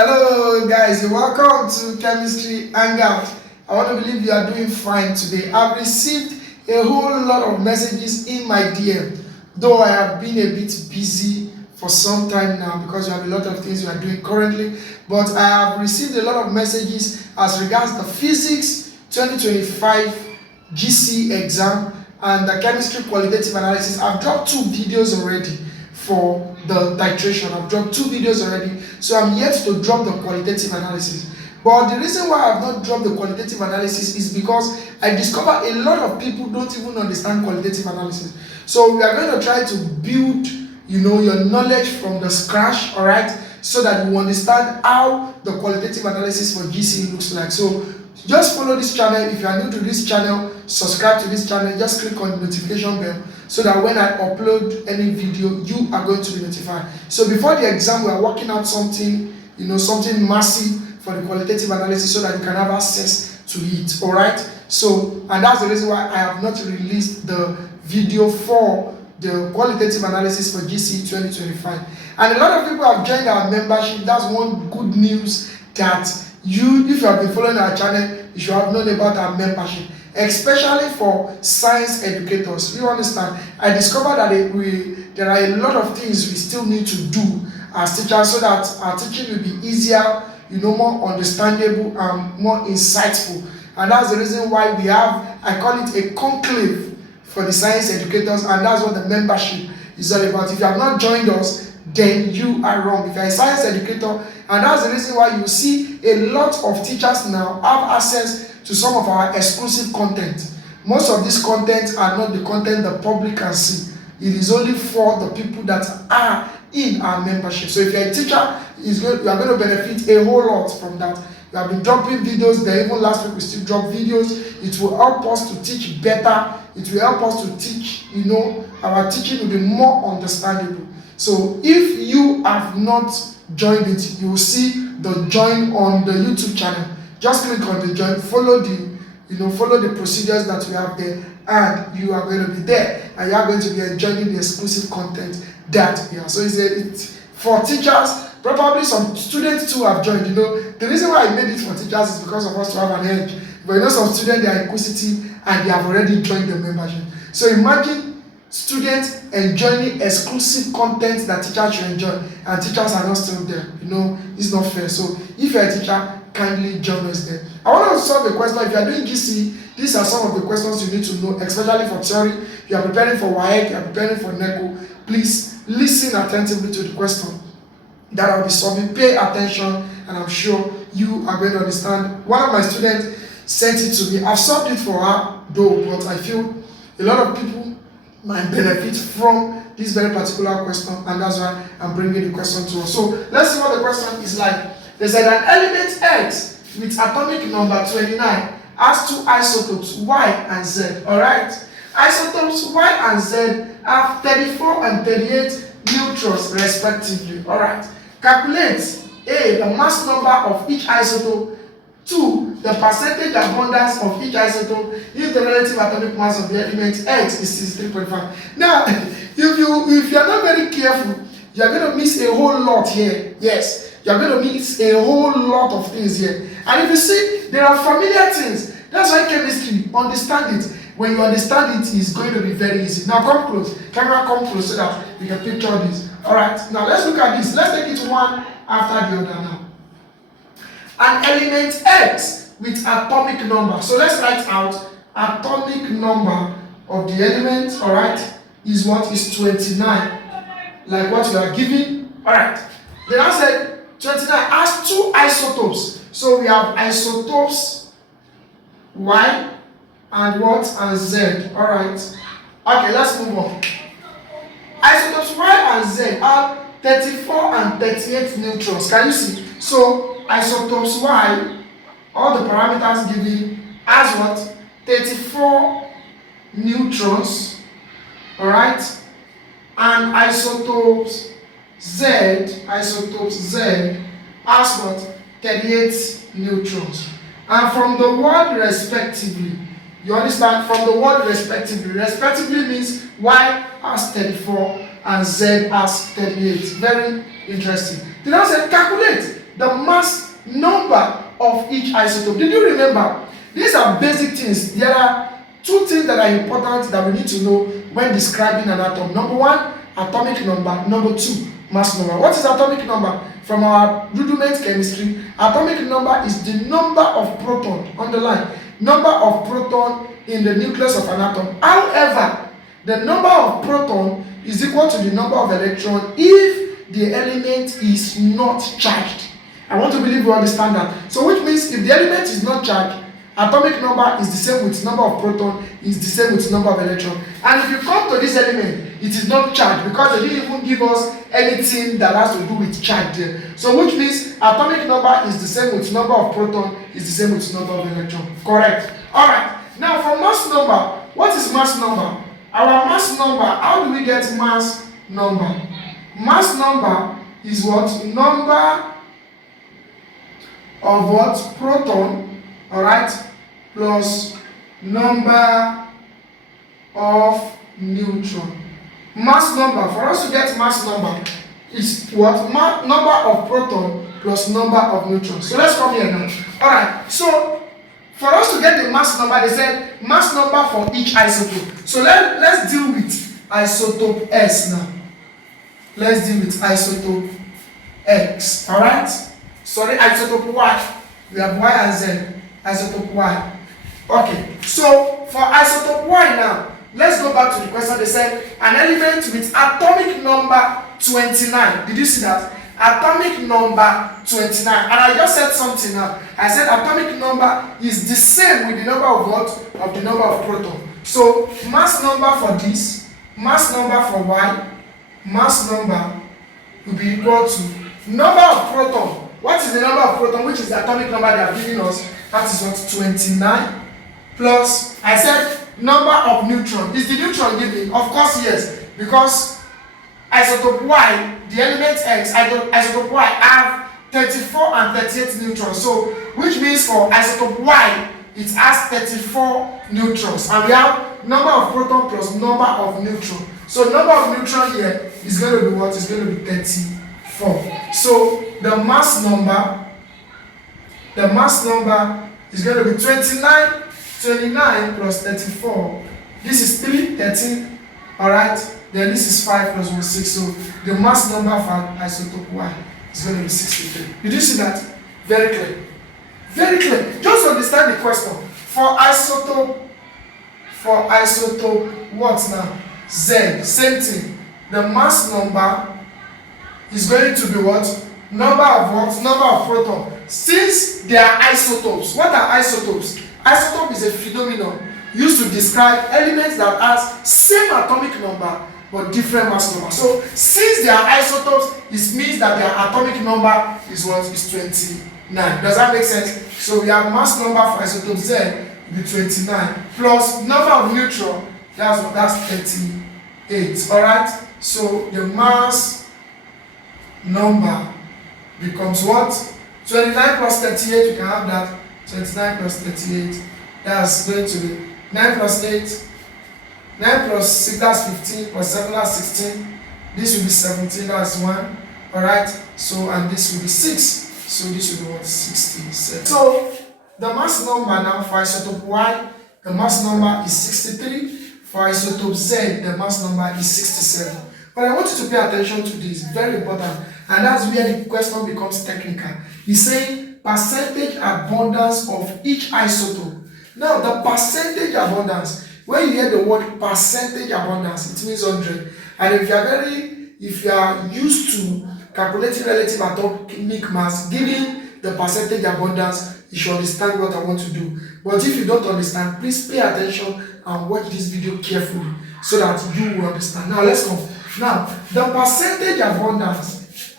Hello guys, welcome to Chemistry Hangout. I want to believe you are doing fine today. I've received a whole lot of messages in my DM, though I have been a bit busy for some time now because we have a lot of things we are doing currently, but I have received a lot of messages as regards the Physics 2025 GCSE exam and the Chemistry Qualitative Analysis. I've dropped 2 videos already for the titration. I've dropped 2 videos already, so I'm yet to drop the qualitative analysis. But the reason why I've not dropped the qualitative analysis is because I discovered a lot of people don't even understand qualitative analysis. So we are going to try to build, your knowledge from the scratch, all right, so that you understand how the qualitative analysis for GCSE looks like. So just follow this channel. If you are new to this channel, subscribe to this channel. Just click on the notification bell so that when I upload any video, you are going to be notified. So before the exam, we are working out something, something massive for the qualitative analysis so that you can have access to it. All right. So, and that's the reason why I have not released the video for the qualitative analysis for GCSE 2025. And a lot of people have joined our membership. That's one good news, that if you have been following our channel, you should have known about our membership, especially for science educators. You understand? I discovered that there are a lot of things we still need to do as teachers so that our teaching will be easier, more understandable and more insightful. And that's the reason why we have, I call it a conclave for the science educators, and that's what the membership is all about. If you have not joined us, then you are wrong. If you are a science educator, and that's the reason why you see a lot of teachers now have access to some of our exclusive content. Most of this content are not the content the public can see. It is only for the people that are in our membership. So if you're a teacher, you are going to benefit a whole lot from that. We have been dropping videos there. Even last week we still drop videos. It will help us to teach better. It will help us to teach, our teaching will be more understandable. So if you have not joined it, you will see the join on the YouTube channel. Just click on the join, follow the procedures that we have there, and you are going to be there, and you are going to be enjoying the exclusive content that we have. So it's for teachers. Probably some students too have joined. The reason why I made it for teachers is because of us to have an edge. But some students, they are inquisitive and they have already joined the membership. So imagine students enjoying exclusive content that teachers should enjoy, and teachers are not still there. It's not fair. So if you're a teacher, kindly join us there. I want to solve a question. If you are doing GCSE, these are some of the questions you need to know, especially for theory. If you are preparing for WAEC, you are preparing for NECO, please listen attentively to the question that I'll be solving. Pay attention, and I'm sure you are going to understand. One of my students sent it to me. I've solved it for her, though, but I feel a lot of people might benefit from this very particular question, and that's why I'm bringing the question to us. So let's see what the question is like. They said an element X with atomic number 29 has 2 isotopes Y and Z. All right, isotopes Y and Z have 34 and 38 neutrons respectively. All right, calculate A, the mass number of each isotope, 2, the percentage abundance of each isotope if the relative atomic mass of the element X is 63.5. Now, if you are not very careful, you are going to miss a whole lot here. Yes, you are going to miss a whole lot of things here. And if you see, there are familiar things. That's why chemistry, understand it. When you understand it, it's going to be very easy. Now come close. Camera, come close so that you can picture this. Alright, now let's look at this. Let's take it one after the other now. An element X with atomic number. So let's write out atomic number of the element, alright, is what? Is 29. Like what you are given. Alright. Then I said 29 has 2 isotopes. So we have isotopes Y and what? And Z. Alright. Okay, let's move on. Isotopes Y and Z are 34 and 38 neutrons. Can you see? So isotopes Y, all the parameters given, as what? 34 neutrons. Alright? And isotopes Z as what? 38 neutrons. And from the word respectively, you understand? From the word respectively, respectively means Y has 34 and Z has 38. Very interesting. Then I said calculate the mass number of each isotope. Did you remember? These are basic things. There are two things that are important that we need to know when describing an atom. Number one, atomic number. Number two, mass number. What is atomic number? From our rudiment chemistry, atomic number is the number of proton, underline, number of proton in the nucleus of an atom. However, the number of proton is equal to the number of electron if the element is not charged. I want to believe you understand that. So which means if the element is not charged, atomic number is the same with number of proton, is the same with number of electron. And if you come to this element, it is not charged because they didn't even give us anything that has to do with charge there. So which means atomic number is the same with number of proton, is the same with number of electron. Correct. Alright. Now for mass number, what is mass number? Our mass number, how do we get mass number? Mass number is what? Number of what? Proton, alright, plus number of neutron. Mass number, for us to get mass number, is what? Number of proton plus number of neutron. So let's come here now. Alright, so for us to get the mass number, they said mass number for each isotope. So let's deal with isotope S now. Let's deal with isotope X. Alright? Sorry, isotope Y. We have Y and Z. Isotope Y. Okay, so for isotope Y now, let's go back to the question. They said an element with atomic number 29. Did you see that? Atomic number 29. And I just said something now. I said atomic number is the same with the number of what? Of the number of proton. So mass number for this, mass number for Y, mass number will be equal to number of proton. What is the number of proton? Which is the atomic number they are giving us? That is what? 29 plus, I said number of neutron. Is the neutron given? Of course yes, because isotope Y, the element X, isotope Y have 34 and 38 neutrons. So which means for isotope Y, it has 34 neutrons. And we have number of proton plus number of neutron. So number of neutron here is going to be what? It's going to be 34. So the mass number is going to be 29 plus 34. This is 3, 13, alright? Then this is 5 plus 1, 6. So the mass number for isotope Y is going to be 63. Did you see that? Very clear. Very clear. Just understand the question. For isotope what now? Z. Same thing. The mass number is going to be what? Number of what? Number of proton. Since they are isotopes. What are isotopes? Isotope is a phenomenon used to describe elements that has same atomic number but different mass number. So since they are isotopes, it means that their atomic number is what? Is 29. Does that make sense? So we have mass number for isotope Z will be 29 plus number of neutron, that's 38. Alright? So the mass number becomes what? 29 plus 38, you can have that. 29 plus 38, that's going to be 9 plus 8, 9 plus 6, that's 15, plus 7, that's 16. This will be 17, that's 1. Alright, so and this will be 6. So this will be what? 67. So the mass number now for isotope Y, the mass number is 63. For isotope Z, the mass number is 67. But I want you to pay attention to this, very important. And that's where the question becomes technical. He's saying percentage abundance of each isotope. Now, the percentage abundance, when you hear the word percentage abundance, it means 100. And if you are used to calculating relative atomic mass, giving the percentage abundance, you should understand what I want to do. But if you don't understand, please pay attention and watch this video carefully so that you will understand. Now, let's come. Now, the percentage abundance.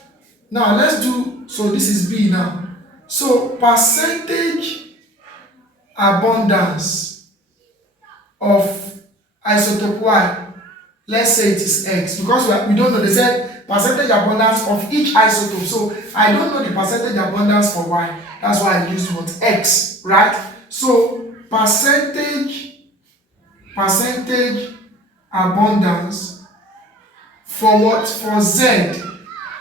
Now, let's do, so this is B now. So, percentage abundance of isotope Y, let's say it is X, because we don't know, they said percentage abundance of each isotope. So, I don't know the percentage abundance for Y. That's why I used what? X, right? So, percentage abundance for what? For Z.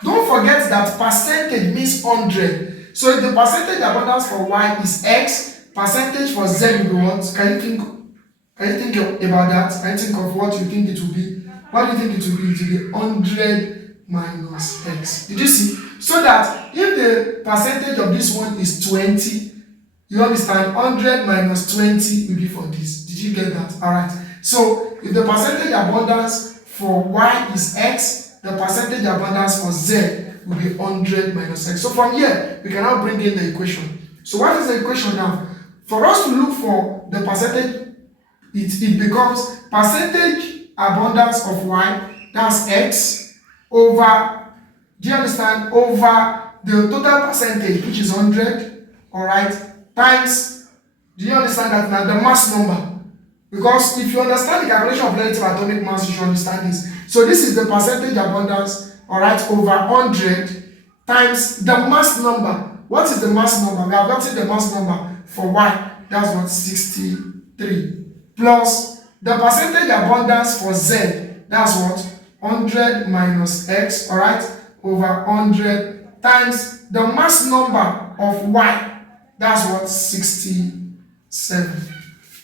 Don't forget that percentage means 100. So if the percentage abundance for Y is X, percentage for Z will be what? Can you think about that? Can you think of what you think it will be? What do you think it will be? It will be 100 minus X. Did you see? So that if the percentage of this one is 20, you understand, 100 minus 20 will be for this. Did you get that? Alright. So if the percentage abundance for Y is X, the percentage abundance for Z will be 100 minus X. So from here, we can now bring in the equation. So what is the equation now? For us to look for the percentage, it becomes percentage abundance of Y, that's X, over, do you understand, over the total percentage, which is 100, alright, times, do you understand that now, the mass number? Because if you understand the calculation of relative atomic mass, you should understand this. So this is the percentage abundance, alright, over 100 times the mass number. What is the mass number? We have gotten the mass number for Y, that's what, 63, plus the percentage abundance for Z, that's what, 100 minus X, alright, over 100 times the mass number of Y, that's what, 67.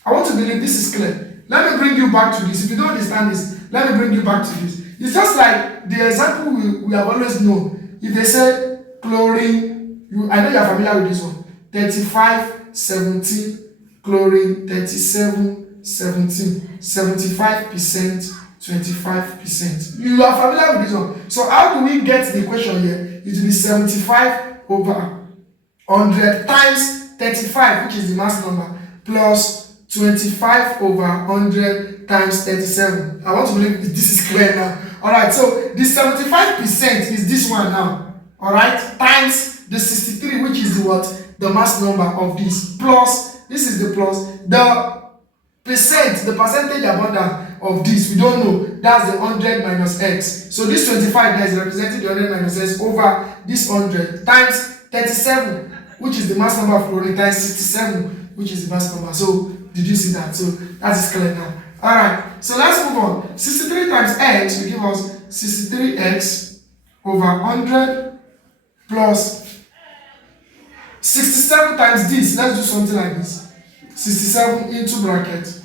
I want to believe this is clear. Let me bring you back to this. If you don't understand this, let me bring you back to this. It's just like the example we have always known. If they say chlorine, I know you are familiar with this one. 35, 17, chlorine, 37, 17, 75%, 25%. You are familiar with this one. So how do we get the equation here? It will be 75 over 100 times 35, which is the mass number, plus 25 over 100 times 37. I want to believe this is clear now. Alright, so the 75% is this one now. Alright, times the 63, which is the what? The mass number of this. Plus, this is the plus. The percentage abundance of this, we don't know. That's the 100 minus X. So this 25 there is representing the 100 minus X over this 100 times 37, which is the mass number of chlorine, times 67, which is the mass number. So did you see that? So that is clear now. Alright, so let's move on. 63 times X will give us 63X over 100 plus 67 times this. Let's do something like this. 67 into bracket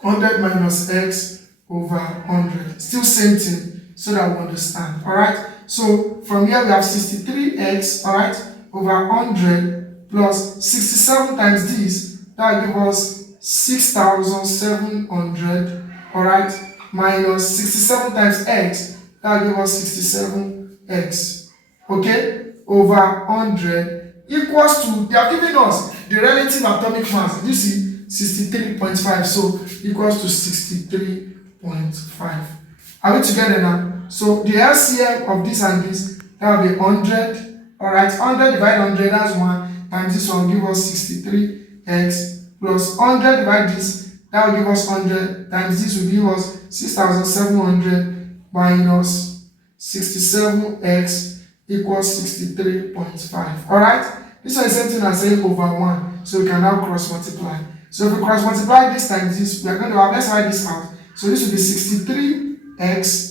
100 minus X over 100. Still same thing so that we understand. Alright, so from here we have 63X, alright, over 100 plus 67 times this. That will give us 6,700, alright, minus 67 times X, that will give us 67X, okay, over 100 equals to, they are giving us the relative atomic mass, you see, 63.5, so equals to 63.5. Are we together now? So the LCM of this and this, that will be 100, alright, 100 divided 100, that's 1, times this one, give us 63X, plus 100 divided this, that will give us 100, times this will give us 6,700 minus 67X equals 63.5. Alright? This one is same thing as saying over 1, so we can now cross multiply. So if we cross multiply this times this, we are going to have, let's write this out. So this will be 63X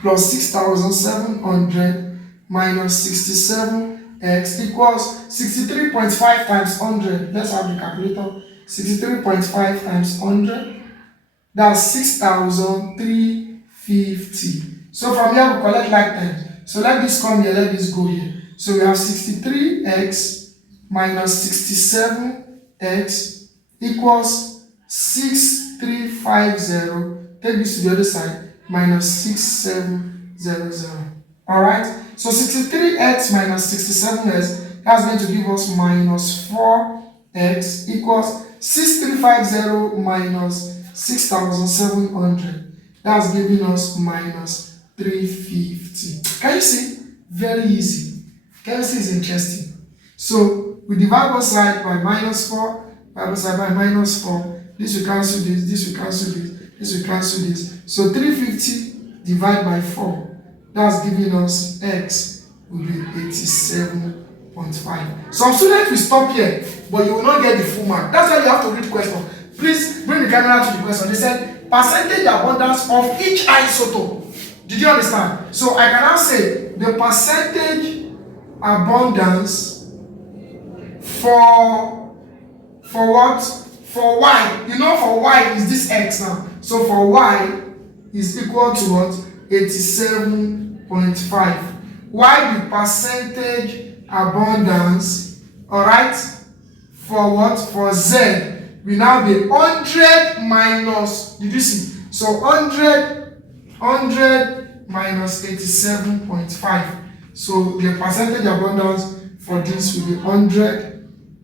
plus 6,700 minus 67X equals 63.5 times 100. Let's have the calculator. 63.5 times 100. That's 6,350. So from here we collect like 10. So let this come here, let this go here. So we have 63X minus 67X equals 6350. Take this to the other side. Minus 6700. Alright? So 63X minus 67X, that's going to give us minus 4X equals 6350 minus 6,700. That's giving us minus 350. Can you see? Very easy. Chemistry is interesting. So we divide both sides by minus 4, both sides by minus 4. This will cancel this, this will cancel this, this will cancel this. So 350 divided by 4. That's giving us X will be 87.5. Some students will stop here, but you will not get the full mark. That's why you have to read question. Please bring the camera to the question. They said percentage abundance of each isotope. Did you understand? So I can now say the percentage abundance for what? For y, you know, for y is this x now. So for y is equal to what? 87.5. Y the percentage abundance, alright, for what? For z, we now be 100 minus, did you see? So 100 minus 87.5. So the percentage abundance for this will be 100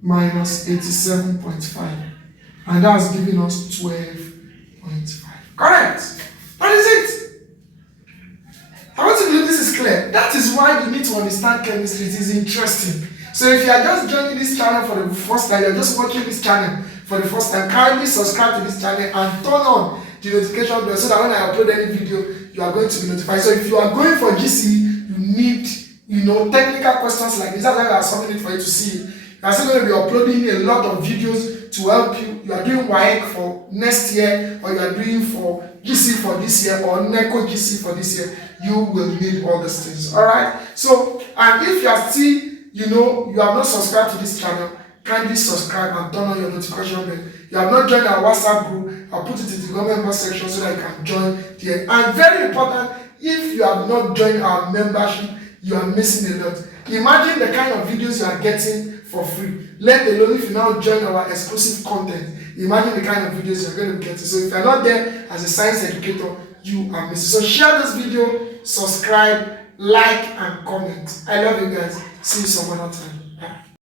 minus 87.5. And that's giving us 12.5. Correct. What is it? I want to believe this is clear. That is why you need to understand chemistry. It is interesting. So if you are just joining this channel for the first time, you're just watching this channel for the first time, kindly subscribe to this channel and turn on the notification bell so that when I upload any video, you are going to be notified. So if you are going for GCSE, you need, technical questions like this. That's why I have something for you to see. You are still going to be uploading a lot of videos to help you. You are doing WAEC for next year, or you are doing for GCSE for this year, or NECO GCSE for this year. You will need all these things. Alright? So, and if you are still, you have not subscribed to this channel, kindly subscribe and turn on your notification bell. You have not joined our WhatsApp group, I'll put it in the member section so that you can join there. And very important, if you have not joined our membership, you are missing a lot. Imagine the kind of videos you are getting for free. Let alone if you now join our exclusive content. Imagine the kind of videos you're going to be getting. So if you're not there as a science educator, you are missing. So share this video, subscribe, like, and comment. I love you guys. See you some other time.